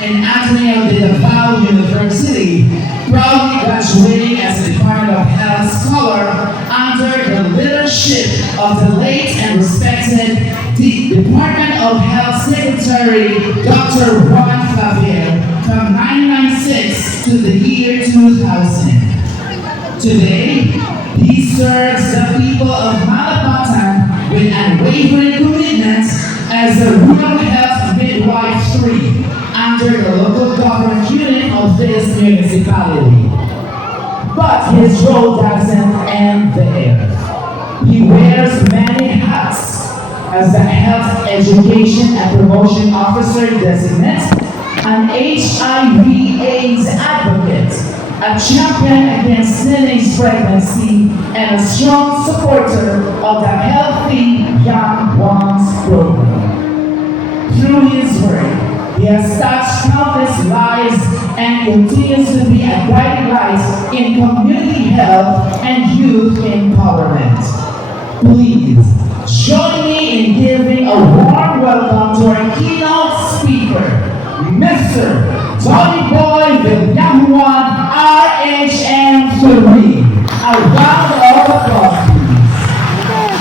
and Antonio de Davao University, proudly graduating as a Department of Health scholar under the leadership of the late and respected Department of Health Secretary Dr. Juan Fabian from 1996 to the year 2000. Today, he serves the people of Malapatan with unwavering commitment as a rural health midwife 3 under the local government unit of this municipality. But his role doesn't end there. He wears many hats as a health education and promotion officer designate, an HIV/AIDS advocate, a champion against teenage pregnancy, and a strong supporter of the Healthy Young Ones program. Through his work, he has touched countless lives and continues to be a guiding light in community health and youth empowerment. Please join me in giving a warm welcome to our keynote speaker, Mr. Tony Boy Villajuan, RHM3. A round of applause, please.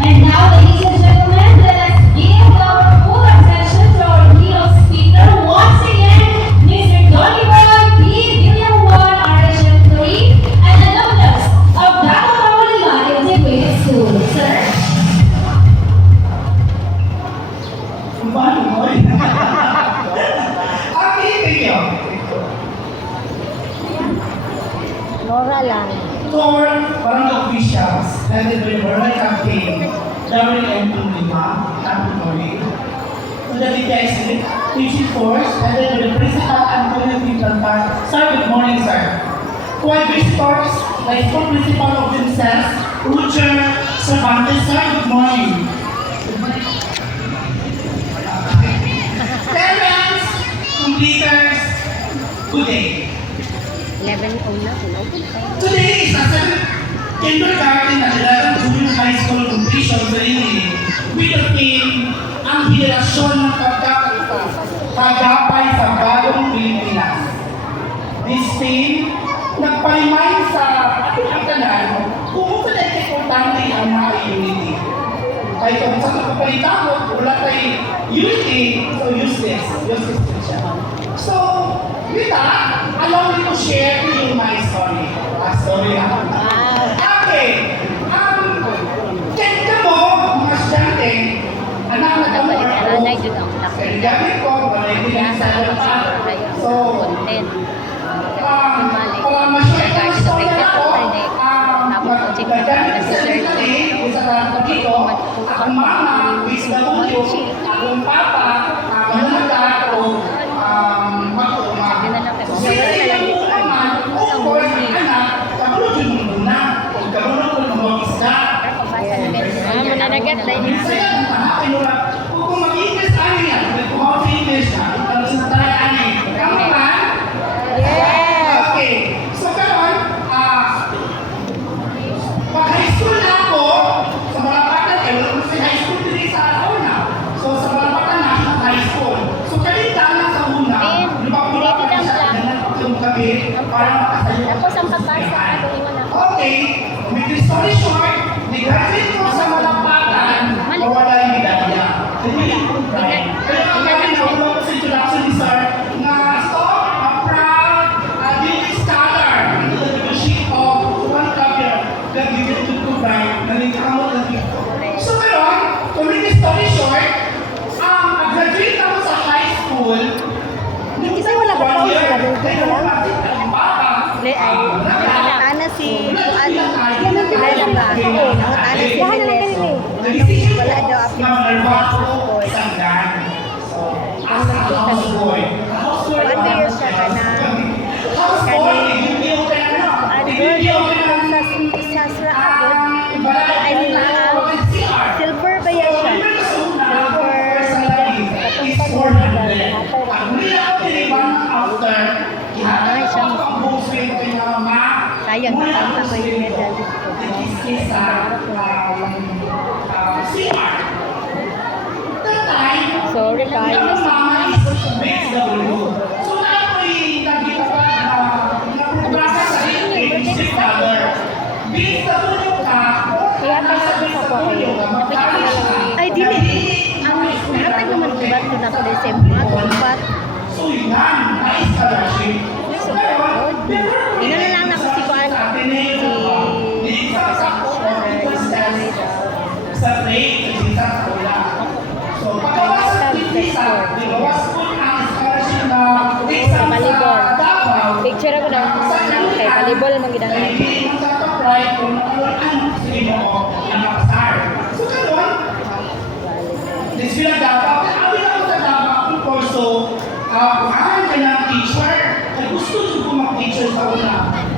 And now, ladies and gentlemen, let us give our full attention to our keynote speaker once again, Mr. Donny Boy P. Villajuan, RHM3, an alumnus of Davao Liman Integrated School. Sir? Money, boy. Okay, thank you. Nora lang. To our barangay officials headed by the Barangay Campaign, WM25, Campus Morning. To the DTIC teaching force headed by the Principal Antonio P. Plantar. Sir, good morning, sir. To our visitors, like full principal of themselves, Roger Cervantes, sir, good morning. Parents, completers, good day. 11 na, puno. Today is a kindergarten at 11 junior high school completion ceremony with the theme, ang henerasyon ng pagkagapay sa bagong Pilipinas. This theme, nagpalimay sa ating angkanan kung saan ay importante ang mga unity. Kahit kung saan nagpapalitakot, wala tayo unity, so useless. Useless din siya. So, with that, allow me to share to you my story. Story ha? Okay. Kaya mo, mga estudyante, anak na kamo ako. Kaya gamit ko, balay ko yan sa lahat. So, para ma-share ko ang story ako, magamit sa sarili, isa na dito, akong mama, PSW, akong papa, manunaga, o mag-uma. So, sila yung umaman, of course, anak, kabulog yung muna, o kabulog yung mga isda. Mananagat na yun. Minsan, pinura, kung mag-English, ano yan? Kung mag-English na, tapos na tayo, ano eh. Tama ba? Yes! Okay. So, karon, pag high school na ako, sa Malapatan, wala ko sa high school din sa una. So, sa Malapatan na, high school. So, kalita na sa una, lupa-pula pa siya, yung gabi, para makasayo. Tapos ang pagbasa, ako iwan ako. Okay, with the story short, nag-graduate ko sa Malapatan, mawala yung medalya. Right? Pero ang gawin na ulo ko sa introduction ni Sir, na so, a proud beauty scholar into the leadership of one career that we get to provide na nagkamot na dito. So ngayon, to make the story short, nag-graduate ako sa high school. Kasi wala ka pa ulit na doon. Kaya wala ang bata. Nakatana si ano, kilala ba? Nakatana si wala daw What years siya ka na silver ba yan siya? Silver sayang nakanta ko yung medalist ko. Sorry guys. December, tumpat. So yan, na-scholarship. So ngayon, meron Ino na lang ako si Kuan. sa rate, sa wala. So, pagkawas sa visa, dibawas po ang scholarship na exam Malibol. sa Davao. Picture ako ng kay Palibol mong Ay, gidahan. hindi mo tatapray kung ano sige mo ang nakasar. So, ganun, this bilang Davao, kaya ako sa Davao kung kurso, kuhaan ka ng teacher, ay gusto ko mag-teacher sa una.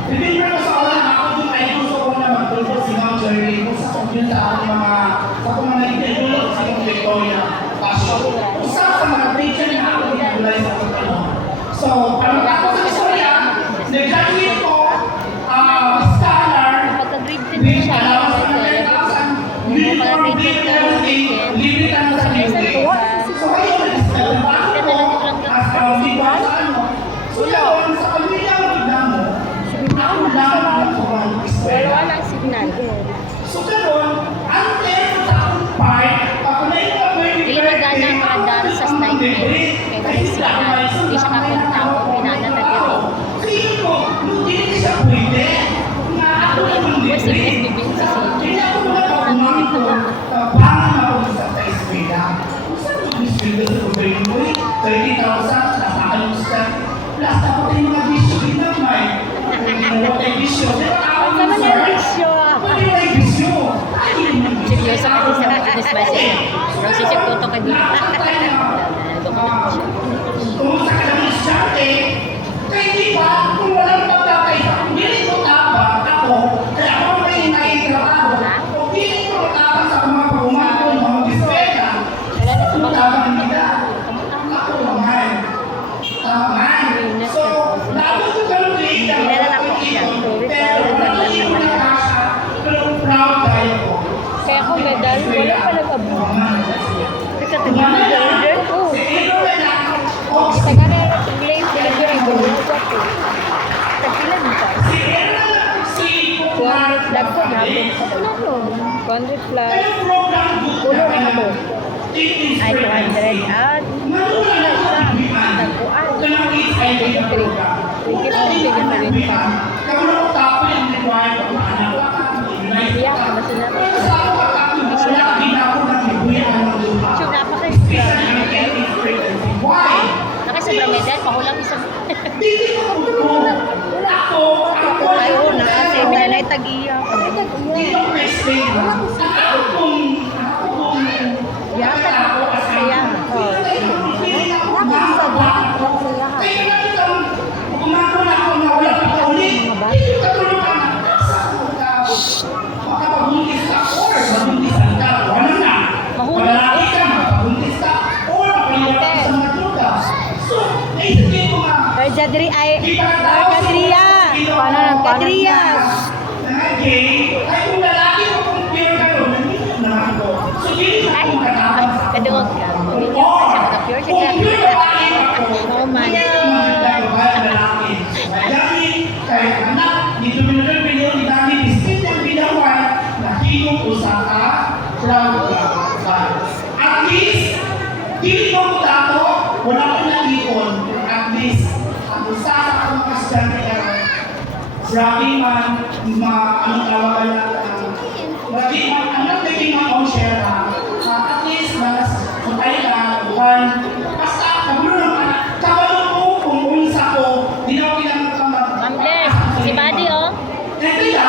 Remember ko sa una, ako yung ay gusto ko na mag-tulog si Mount Jerry kung sa computer ako sa kung mga nagtulog sa yung Victoria Passion. Usa sa mga teacher na ako yung nagulay sa pagkano. So, parang ako sa istorya, nag-graduate ko, scholar, Pagka-grade 10 with siya. allowance ng 10,000, uniform, grade everything, libre ka na sa music. So, ayun, nag-trabaho ko as a midwife sa ano. So, yun, sa pamilya mo, tignan mo, ako lang ang eskwela. Wala lang signal. So, karon, ang tempo sa akong part, ako na yung birthday Di magana ang mga dance sa stipend. Kaya wala signal. Di siya kakontaw. Pinana na dito. Kasi ko, hindi siya pwede. Na ako naman Kasi libre. FBB kasi. Kaya ako na pag-umang ko, pangan ako sa eskwela. Saan ko yung eskwela sa gobyerno mo? 30,000, nasa kalusta. Plus, ako tayo mga bisyo, ginamay. Wala tayo bisyo. Pero ako, Ang naman sir, yung bisyo. wala tayo bisyo. Seryoso kasi sa business message. Pero sisip ko ito kanina. Kumusta ka naman estudyante? Kaya di ba, kung walang pagkakay, hindi ko tabang ako, kaya ako may naitrabaho. Kung hindi ko tabang sa mga pagumako, mga bisbeta, kung tabang nila, ako naman. Taman. So, lalo ko ganun din, pero hindi ko nakasa, pero proud tayo ko. Kaya ako medal, wala pa nag-abot. Kasi tingin mo sa order ko. Taga na yung claim, delivery ko. Tagpilan mo pa. Lag ko na. 200 plus. Pulo na ako. Ay, 200 at tagpuan. 23. 23 pa. Iya, mas na. So, sobrang medal, pahulang isang. Ayaw na kasi minanay tag-iya. Yata ako saya. Kadri ay Kadriya. Paano nang Kadriya? Ay, kadungog ka. Hindi ka siya mag-pure siya. No man. Kaya anak, dito minunod pinyo ni Dani, bisit ang pinawan na hinong usaka, proud ka. At least, hindi mo dato, wala ko nalikon, at least, ang usaka ang mga estudyante grabe man, anong tawagan na, grabe man, anong naging mga on-share at least, mas, kutay ka, buwan, basta, kagulo naman, kabalo mo kung unsa ko, di na ako pinangatang Ma'am Bless, si Buddy oh. kaya,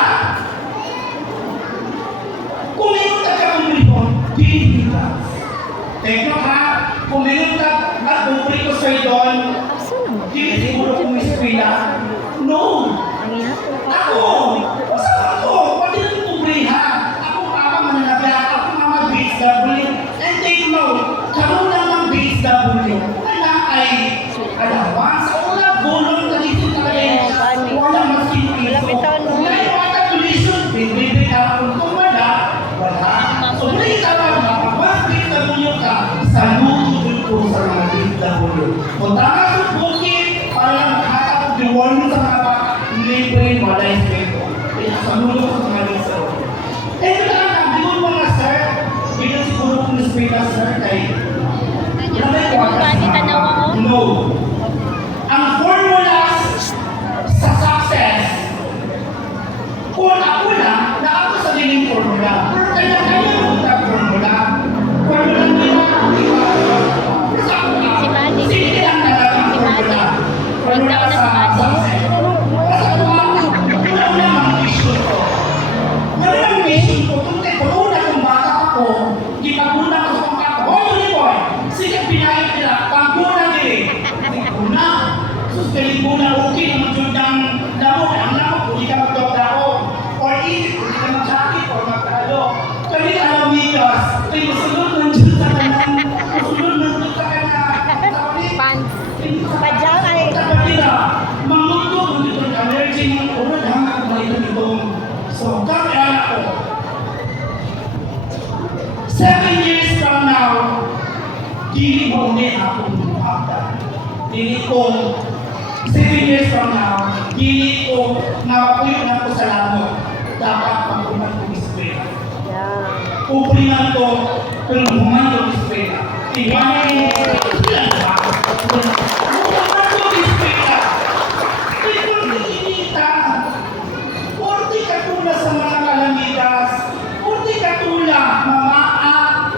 kung meron ka kumulipon, hindi ka. Teka ha, kung meron ka at bumuli ko sa'yo doon, Aso naman. hindi siguro kung eskwela. No! Ang inato. Ako! Basta ako! Pati na bumuli ha! Ako papa mananagyan, ako mama BSW. And take note, karoon lang ng BSW. Wala ay alawan. Sa una, bulong na dito talaga. Wala maskin piso. Malapitan mo. Wala yung mga tuition, bibili ka kung wala. Wala. So, may tawag na, mas BSW ka, saludo ko sa mga BSW. Punta ka sa bukid, para lang makakapag reward mo sa mga bata, libre, wala yung speko. Kaya saludo ko sa mga BSW. Ito na lang, siguro mga sir, hindi siguro kung speko sir, kay wala may Buddy Kaya mo na okay ang jud ng lamok, ang lamok, hindi ka magdokdao. Or init, hindi ka mag-jacket or mag-ano. Kaya alam mikas, kaya masunod ng jud sa kanan, masunod ng jud sa kanan. Pants. Padjang ay kapatira, mamuto mo dito ng allergy ng urad hanggang balitan itong. So, kami anak ko. 7 years from now, dili mo ni akong buhata. Dili ko, 7 years from now, dili ko nawapuyo na ko sa lamok. Dapat pag-uman ko iskwela. Yeah. Upulingan ko, kung human ko iskwela. Iwanan ko, ilan ba? Human ko iskwela. Ito niinita. Purti katula sa mga kalamitas. Purti katula, mamaa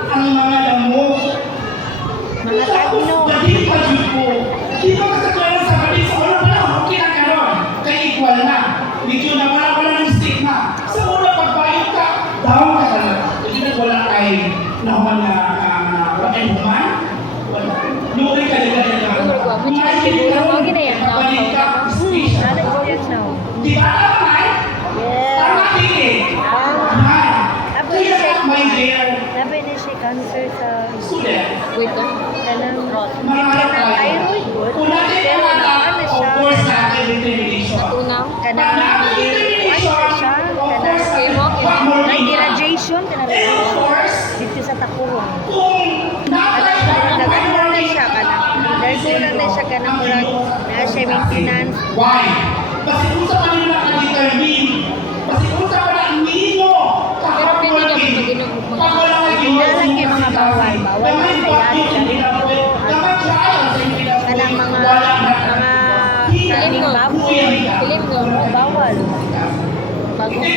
ang mga lamok. Mga tagno. Dati pa dyan ko. Di ba kasaglaran sa balik sa ulo na okay na karon. Kaya equal na. Medyo na wala ng stigma. Sa una pagbayad ka, down ka na. Hindi na wala kay naman na wala kay human. Wala. Luri ka nila nila. Pabalik ka, special. Ano ko yan now? Di ba tama eh? Yeah. Tama din eh. Kaya may dear Sabi na siya cancer sa student. wait lang. Kanang rot. Mga Thyroid good. kung natin Pero ang ano of siya? course natin determination. Tunaw. Kanang Pag natin ano determination, siya? of Kanang course, chemo. what more we have? Radiation. Kanang And of radiation. course, Dito sa takuhong. kung natay Nagano na siya kanang. Nagkulang na siya kanang murag na siya maintenance. Why? Kasi unsa pa nila ka-determine. Kasi unsa pa na nino Pero pwede na working. mag-inom ng mga- Pag wala kay Hindi lang yung mga bawal. Bawal Damay ang bakit sayari, hindi na po. Damay trial sa hindi na po. Kanang mga Wala na. kaning baboy, pilim no, bawal. Bago na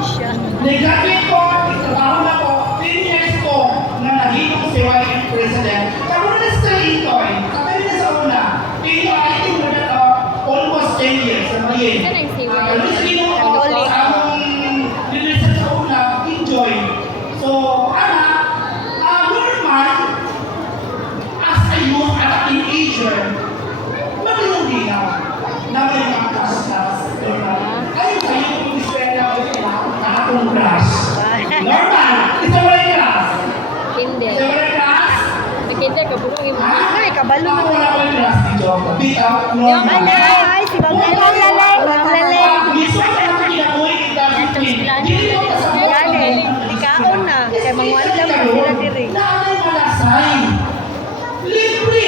siya. Nag-graduate ko, trabaho na ko, 10 years ko na naging ko si YM President. Karoon na sa Itoy, kapag na sa una, I think na na almost 10 years sa Mayin. Kanang si YM. Karoon sa Ino ko, Idol. ang nilisa sa una, enjoy. So, normal, as a youth at a teenager, magaling din ako. Na may mga crush-crush. Ayun kayo kung ispera ko nakakong crush. Normal! Isa mo yung crush? Hindi. Isa mo yung crush? Nakita ka po yung Ha? Ay, kabalo Ako na. wala ko yung crush dito. Bitaw, normal. Ay, si Bang Lalay. Bang Lalay. Gusto ko na kinabuhi kita. Dili ko kasama. Gani, ikaon na. Kaya manguan lang pa sila diri. Naanay malasay. Libre.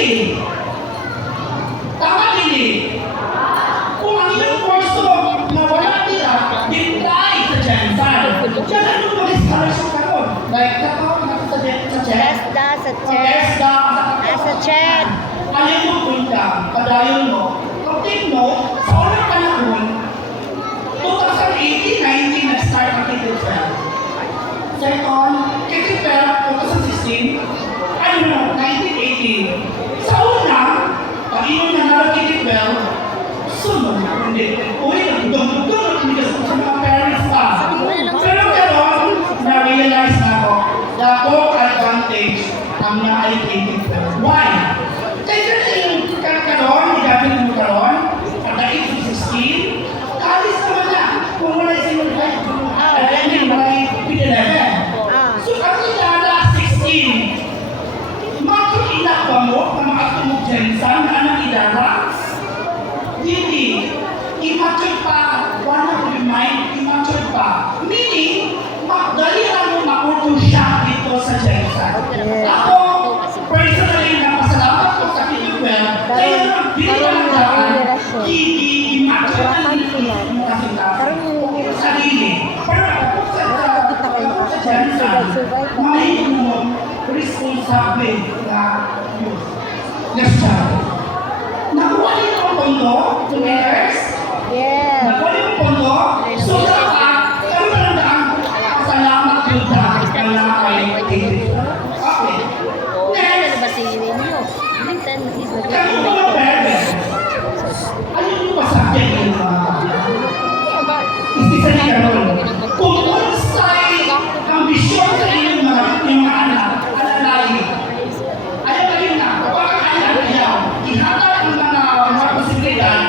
Tama din eh. Kung ang iyong kurso na wala nila, di-try sa Jensan. Diyan ang mag-scholarship ka ron. Like, tatawag na sa Jen. Basta sa chat. Pag-ESDA, Nasa chat. ayaw mo punta, padayon mo. Kapit mo, sa unang panahon, 2018-19 nag-start ang Kitty Fair. Second, Kitty Fair 2016, ano na, 1918. Sa una, pag-inom na nalang Kitty Fair, sunod na, hindi. Uy, nagdong-dong, hindi ka sa mga parents pa. Pero karon, na-realize na ako, na advantage ang na-ay Kitty Fair. Why? Kaya yung karon, igagin mo karon, at 16, kalis naman na. Kung wala yung may pinilagay. So, ang inala 16, makikinak ba mo na makatumog Jensan na anong idara? Hindi. Immature pa. One of your mind, immature pa. Meaning, dali mo makuto siya dito sa Jensan. Ako, personally, napasalamat ko sa Pinagwell. Kaya hindi ko nagdaan. Immature na hindi mo sarili. Pero ako sa Jensan, may responsable na youth. Yes, child. Nakuha niyo ang pondo, 2 years. Yeah. Nakuha niyo ang pondo, so dapat, karoon na lang daan, salamat yun dahil na ay David. Okay. Ano Next, ba si Renyo? Then is the karoon mga parents. Ano yung pasakyan ng mga isa ni Carol? Kung unsay ambisyon sa inyong mga anak, alalay, ayaw na yun na, kapag anak niya, ihatag ang mga posibilidad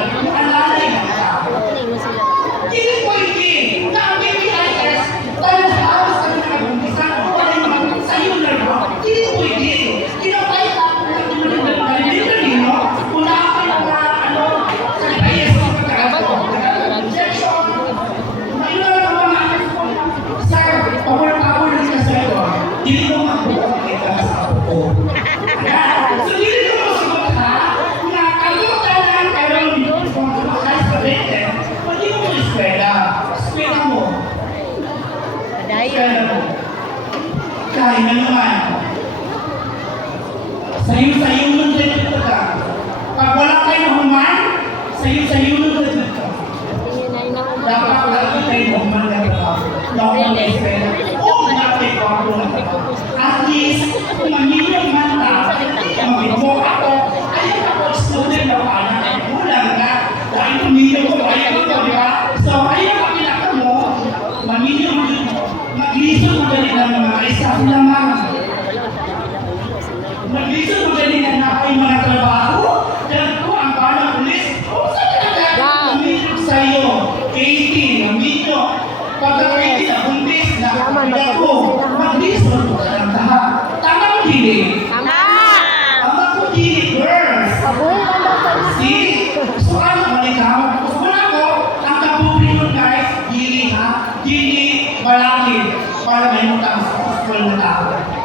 See? So ano, malikaw. So wala ko, ang kabubli nun guys, gili ha? Gili, balakid. Para may mutang sa school na tao.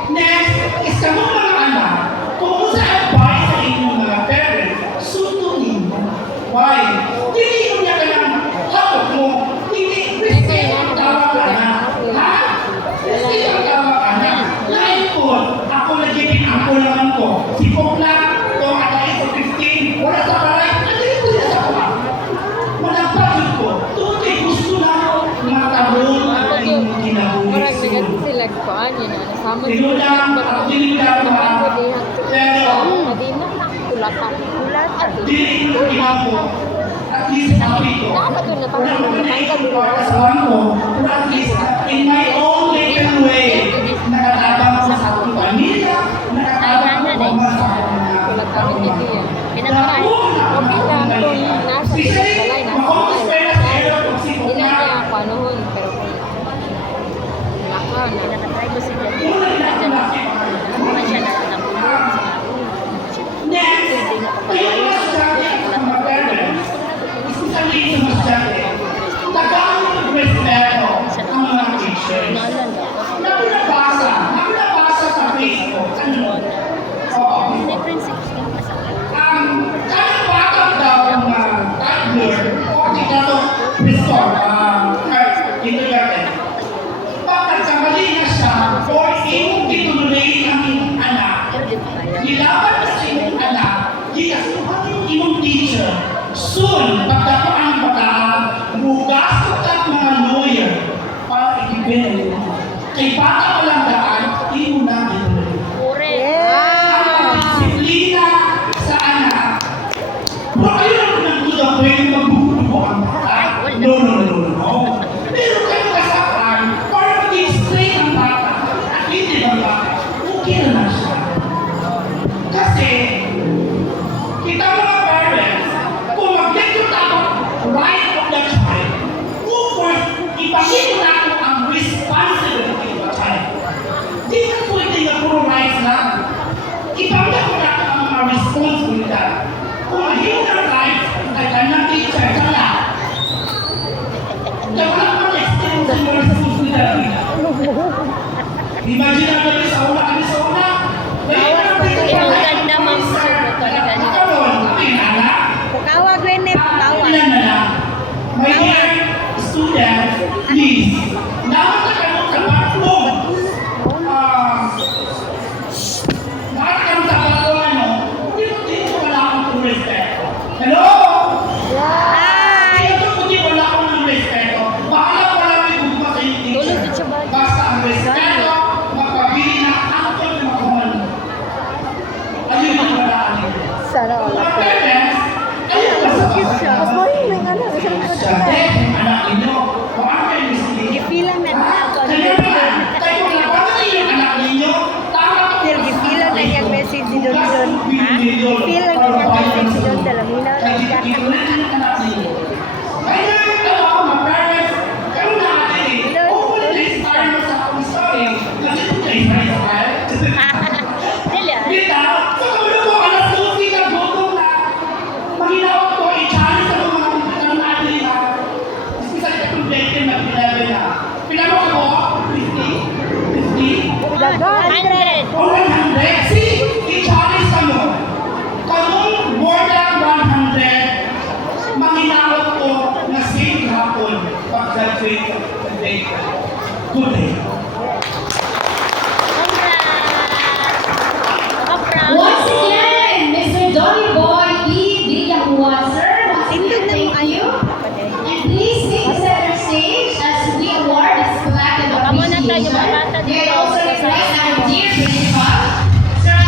Next, is kamo mga anak, kung sa advice sa inyong mga parents, sunduin mo. Why? Hindi mo niya ka ng hapot mo. Hindi, respeto ang tawag anak. Ha? Respeto ang tawag anak. Lain po, ako nagiging ako naman ko. Si Pokla, kung atay sa 15, wala sa paray, nagiging ko niya sa pa. Walang budget ko. Tutoy, gusto na matabong ang inyong kinabuhi. Murag bigat sila kuan yun na sama Tignan lang, ako din lang pero Hindi na kulatan. Kulatan. hindi ko ginagawa. At least happy ko. Dapat yun Wala ko na natanggal ito para sa ko. Pero at least in my own little way, nakatabang ko sa akong pamilya, nakatabang ko sa akong mga Kulatan ni Didi yan. Pinatry. Nauna, Okay lang kung nasa Especially, balay na. makakuspera sa ero kung si Hindi na Pokla. niya ako anuhon pero kung lakaw na. Pinatry ko si Didi. Una na ako na. Naman siya nakatambulong sa Next, kayo mga estudyante at mga parents, especially sa mga estudyante, tagaan ng respeto ang mga teachers. Nakunabasa sa Facebook, ano? Oo. Kahit bakit daw ang toddler, o dito to, restore, kindergarten. Bakit kamali na siya, or imong tituloy ang inyong anak, nilaban na sa inyong anak, gikasuhan yung inyong teacher. Soon, pagdato ang bataan, mugasot ang mga lawyer para i-depend. Kay bata pa lang daan, hindi mo na gituloy. Ang disiplina sa anak. Pero ayaw naman ng to the point na magbububo ang bata. No. Pero kayo kasapaan, para maging straight ang bata, at hindi ang bata, okay na siya. Kasi, kita mga parents, kung mag-get yung tamang right of the child, of course, ipakita natin ang responsibility of the child. Di na pwede na puro rights lang. Ipakita natin ang mga responsibility. Kung mahirap na rights, ay kanyang teacher sa lahat. Kaya wala pa na-experience ang mga responsibility. Imagine na kami sa una. Ganda mang susunod talaga niya. Pukawa, Glenep, pukawa. My dear students, please, nakakatakalong sa platform. Nakakatakalong sa platform, dito wala akong true respeto. Hello? Dito wala akong true respeto. Bahala wala may gugma sa yung Tulog teacher. din siya ba? Basta ang respeto, magpabili na angkol na makuhan. Ayun ang walaan nito. Sana Mga wala. parents, ayun ba sa Mas morning may ano. sa death ng anak ninyo, kung ano kayo misli. Gipilan na niya ako. Kayo na ba yung anak ninyo? Tama ko. Sir, gipilan na niyang message si Don Don. Ha? Gipilan na niyang message si Don Dalaminaw na siya. Kaya, ano, mga parents, kayo na natin eh. Hopefully, next time mo sa akong story, kasi ito kayo smile. Dila. Kita, sa kamulo ko, alas 12 na gutom na. Maghinawa ko, i-challenge ako mga kumpitan natin nila. Isa ka itong dating na pinalaban na. Pinalaban ko, 50, 100. o 100. See, i-challenge ka mo. Kung more than 100, manginawat ko na same hapon pag-graduate ka. Good day.